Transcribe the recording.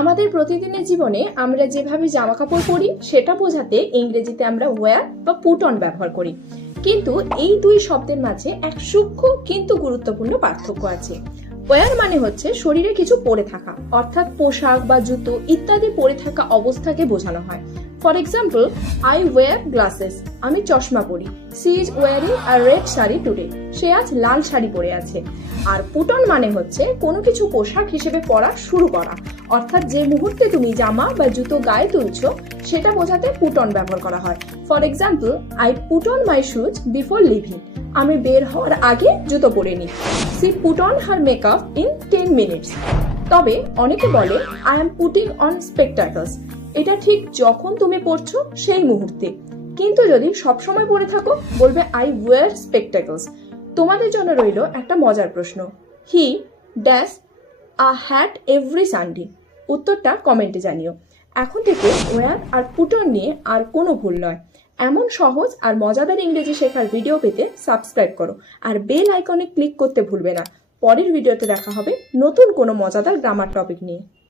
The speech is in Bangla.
আমাদের প্রতিদিনের জীবনে আমরা যেভাবে জামা কাপড় পরি সেটা বোঝাতে ইংরেজিতে আমরা ওয়্যার বা পুট অন ব্যবহার করি। কিন্তু এই দুই শব্দের মাঝে এক সূক্ষ্ম কিন্তু গুরুত্বপূর্ণ পার্থক্য আছে। ওয়্যার মানে হচ্ছে শরীরে কিছু পরে থাকা, অর্থাৎ পোশাক বা জুতো ইত্যাদি পরে থাকা অবস্থাকে বোঝানো হয়। For example, I wear glasses, আমি চশমা পরি। She is wearing a red sari today, সে আজ লাল শাড়ি পরে আছে। আর পুট অন মানে হচ্ছে কোনো কিছু পোশাক হিসেবে পরা শুরু করা, অর্থাৎ যে মুহূর্তে তুমি জামা বা জুতো গায়ে তুলছো সেটা বোঝাতে পুট অন ব্যবহার করা হয়। For example, I put on my shoes before leaving, আমি বের হওয়ার আগে জুতো পরে নিই। She put on her makeup in 10 minutes. তবে অনেকে বলে I am putting on spectacles, এটা ঠিক যখন তুমি পড়ছো সেই মুহূর্তে। কিন্তু যদি সবসময় পরে থাকো বলবে আই ওয়্যার স্পেকটাকলস। তোমাদের জন্য রইল একটা মজার প্রশ্ন, he dash a hat every Sunday. উত্তরটা কমেন্টে জানিও। এখন থেকে ওয়্যার আর পুট অন নিয়ে আর কোনো ভুল নয়। এমন সহজ আর মজাদার ইংরেজি শেখার ভিডিও পেতে সাবস্ক্রাইব করো আর বেল আইকনে ক্লিক করতে ভুলবে না। পরের ভিডিওতে দেখা হবে নতুন কোনো মজাদার গ্রামার টপিক নিয়ে।